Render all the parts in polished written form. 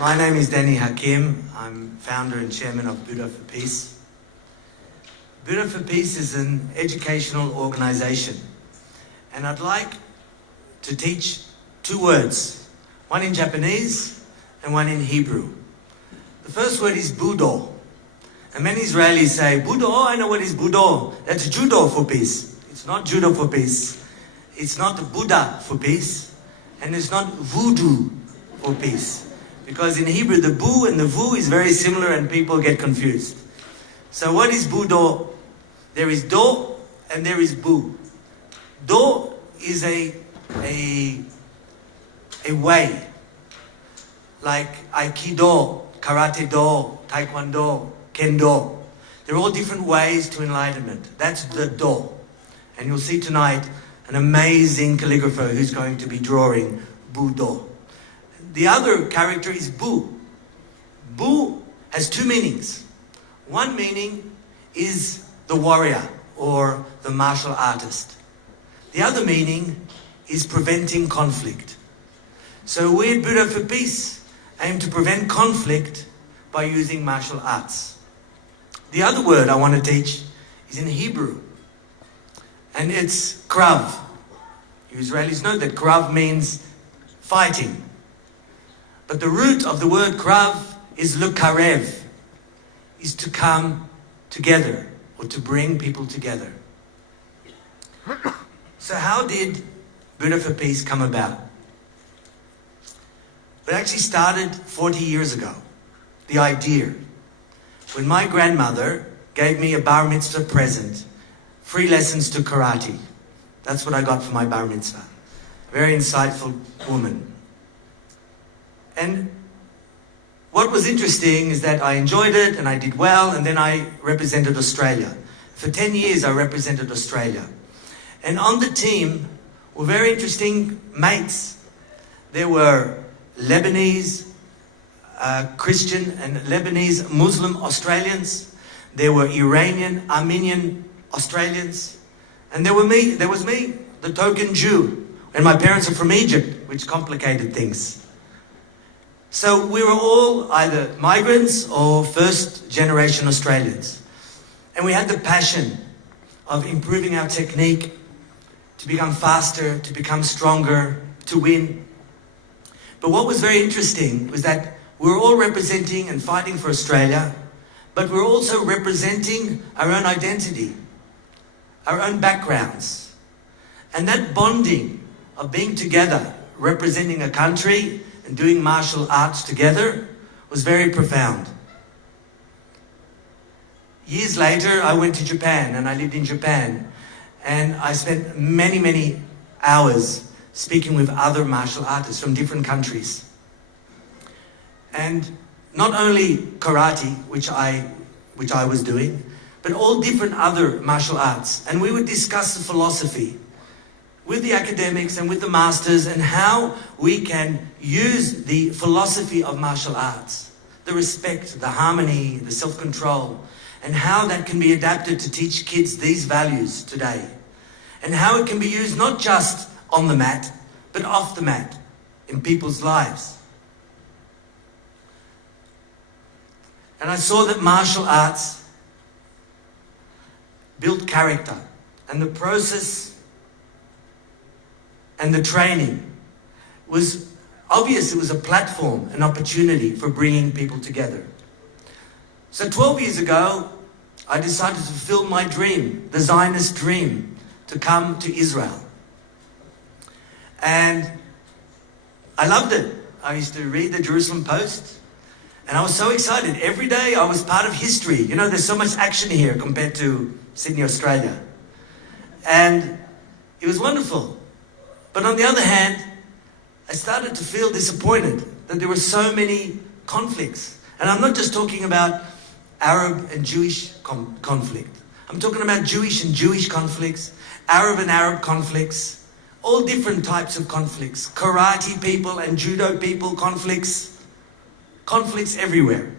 My name is Hakim. I'm founder and chairman of BFP for Peace. BFP for Peace is an educational organization, and I'd like to teach two words, one in Japanese and one in Hebrew. The first word is Budo. And many Israelis say, Budo, oh, I know what is Budo. That's judo for peace. It's not judo for peace. It's not Buddha for peace. And it's not voodoo for peace. Because in Hebrew, the bu and the vu is very similar and people get confused. So what is Budo? There is do and there is bu. Do is a way. Like Aikido, Karate Do, Taekwondo, Kendo. They're all different ways to enlightenment. That's the do. And you'll see tonight an amazing calligrapher who's going to be drawing Budo. The other character is Bu. Bu has two meanings. One meaning is the warrior or the martial artist. The other meaning is preventing conflict. So we at BFP for Peace aim to prevent conflict by using martial arts. The other word I want to teach is in Hebrew, and it's krav. You Israelis know that krav means fighting. But the root of the word krav is lukarev, is to come together or to bring people together. So how did BFP for Peace come about? It actually started 40 years ago, the idea. When my grandmother gave me a bar mitzvah present, free lessons to karate. That's what I got for my bar mitzvah. Very insightful woman. And what was interesting is that I enjoyed it and I did well, and then I represented Australia. For 10 years I represented Australia. And on the team were very interesting mates. There were Lebanese, Christian and Lebanese Muslim Australians. There were Iranian, Armenian Australians. And there was me, the token Jew. And my parents are from Egypt, which complicated things. So we were all either migrants or first generation Australians. And we had the passion of improving our technique, to become faster, to become stronger, to win. But what was very interesting was that we were all representing and fighting for Australia, but we were also representing our own identity, our own backgrounds. And that bonding of being together, representing a country and doing martial arts together was very profound. Years later, I went to Japan and I lived in Japan, and I spent many, many hours speaking with other martial artists from different countries. And not only karate, which I was doing, but all different other martial arts. And we would discuss the philosophy with the academics and with the masters, and how we can use the philosophy of martial arts, the respect, the harmony, the self-control, and how that can be adapted to teach kids these values today. And how it can be used not just on the mat, but off the mat in people's lives. And I saw that martial arts built character, and the process and the training was obvious. It was a platform, an opportunity for bringing people together. So 12 years ago, I decided to fulfill my dream, the Zionist dream, to come to Israel. And I loved it. I used to read the Jerusalem Post, and I was so excited. Every day I was part of history. You know, there's so much action here compared to Sydney, Australia. And it was wonderful. But on the other hand, I started to feel disappointed that there were so many conflicts. And I'm not just talking about Arab and Jewish conflict. I'm talking about Jewish and Jewish conflicts, Arab and Arab conflicts, all different types of conflicts, karate people and judo people conflicts everywhere.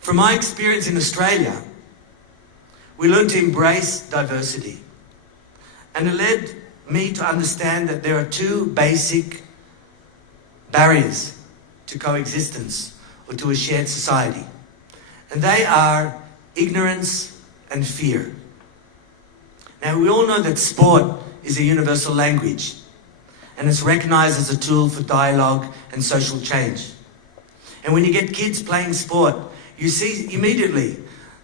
From my experience in Australia, we learned to embrace diversity. And it led me to understand that there are two basic barriers to coexistence or to a shared society. And they are ignorance and fear. Now, we all know that sport is a universal language, and it's recognized as a tool for dialogue and social change. And when you get kids playing sport, you see immediately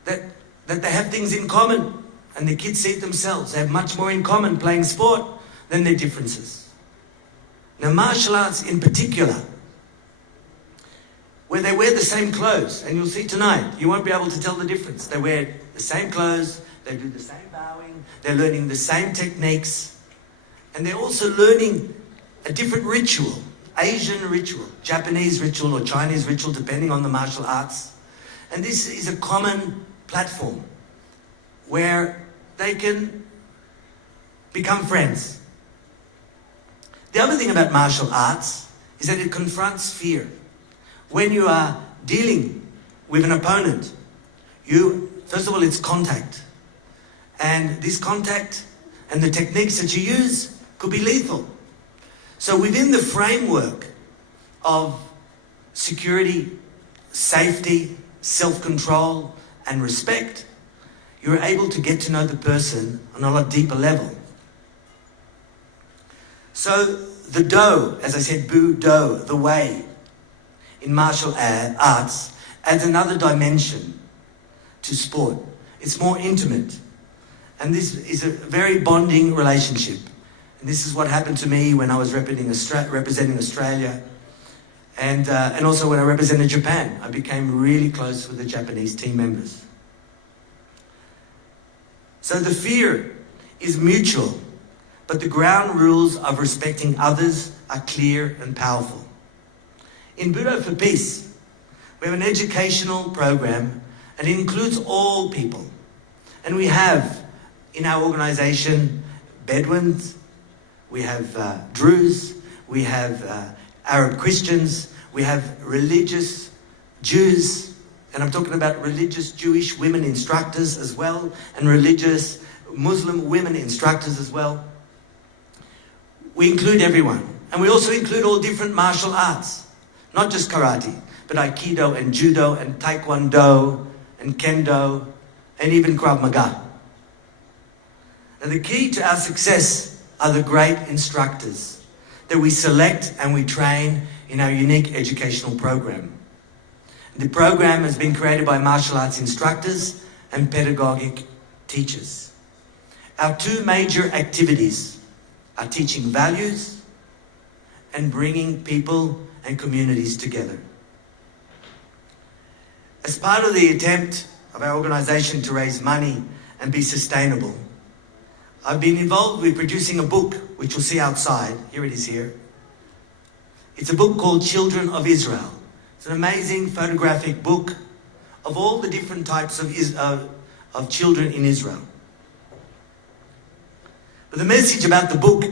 that they have things in common, and the kids see it themselves. They have much more in common playing sport than their differences. Now, martial arts in particular, where they wear the same clothes, and you'll see tonight, you won't be able to tell the difference. They wear the same clothes, they do the same bowing, they're learning the same techniques, and they're also learning a different ritual, Asian ritual, Japanese ritual or Chinese ritual, depending on the martial arts. And this is a common platform where they can become friends. The other thing about martial arts is that it confronts fear. When you are dealing with an opponent, first of all, it's contact. And this contact and the techniques that you use could be lethal. So within the framework of security, safety, self-control, and respect, you're able to get to know the person on a lot deeper level. So the do, as I said, Budo, the way, in martial arts, adds another dimension to sport. It's more intimate. And this is a very bonding relationship. And this is what happened to me when I was representing Australia. And also when I represented Japan. I became really close with the Japanese team members. So the fear is mutual, but the ground rules of respecting others are clear and powerful. In Budo for Peace, we have an educational program, and it includes all people. And we have in our organization Bedouins, we have Druze, we have Arab Christians, we have religious Jews, and I'm talking about religious Jewish women instructors as well, and religious Muslim women instructors as well. We include everyone. And we also include all different martial arts. Not just karate, but aikido and judo and taekwondo and kendo and even Krav Maga. Now the key to our success are the great instructors that we select and we train in our unique educational program. The program has been created by martial arts instructors and pedagogic teachers. Our two major activities are teaching values and bringing people and communities together. As part of the attempt of our organization to raise money and be sustainable, I've been involved with producing a book, which you'll see outside. Here it is here. It's a book called Children of Israel. It's an amazing photographic book of all the different types of children in Israel. But the message about the book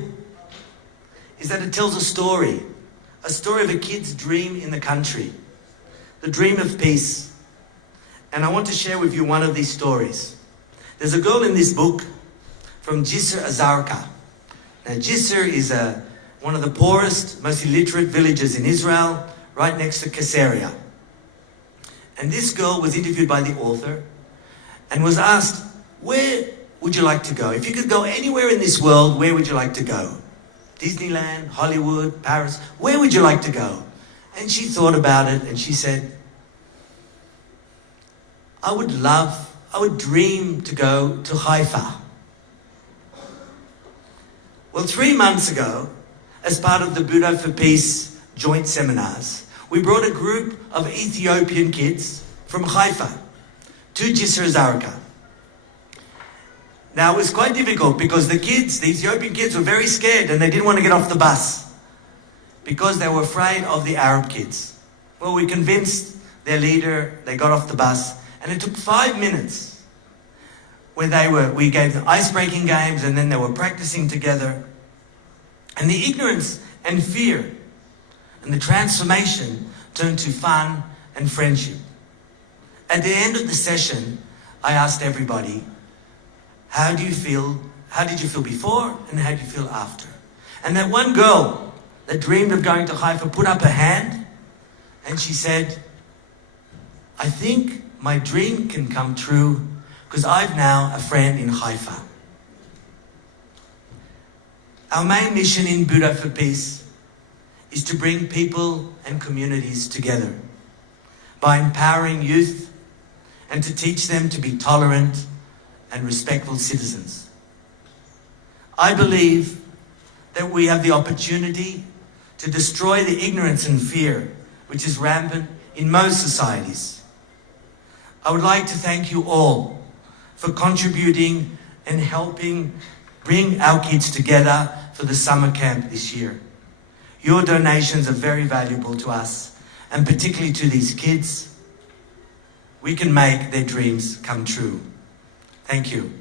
is that it tells a story of a kid's dream in the country, the dream of peace. And I want to share with you one of these stories. There's a girl in this book from Jisr Azarka. Now Jisr is one of the poorest, most illiterate villages in Israel, right next to Caesarea. And this girl was interviewed by the author and was asked, where would you like to go? If you could go anywhere in this world, where would you like to go? Disneyland, Hollywood, Paris, where would you like to go? And she thought about it and she said, I would dream to go to Haifa. Well, 3 months ago, as part of the Budo for Peace joint seminars, we brought a group of Ethiopian kids from Haifa to Jisr Azarka. Now, it was quite difficult because the Ethiopian kids were very scared and they didn't want to get off the bus because they were afraid of the Arab kids. Well, we convinced their leader, they got off the bus, and it took 5 minutes where we gave them ice-breaking games and then they were practicing together. And the ignorance and fear and the transformation turned to fun and friendship. At the end of the session, I asked everybody, how did you feel before and how do you feel after? And that one girl that dreamed of going to Haifa put up her hand And she said, I think my dream can come true because I've now a friend in Haifa. Our main mission in Budo for Peace is to bring people and communities together by empowering youth and to teach them to be tolerant and respectful citizens. I believe that we have the opportunity to destroy the ignorance and fear which is rampant in most societies. I would like to thank you all for contributing and helping bring our kids together for the summer camp this year. Your donations are very valuable to us, and particularly to these kids. We can make their dreams come true. Thank you.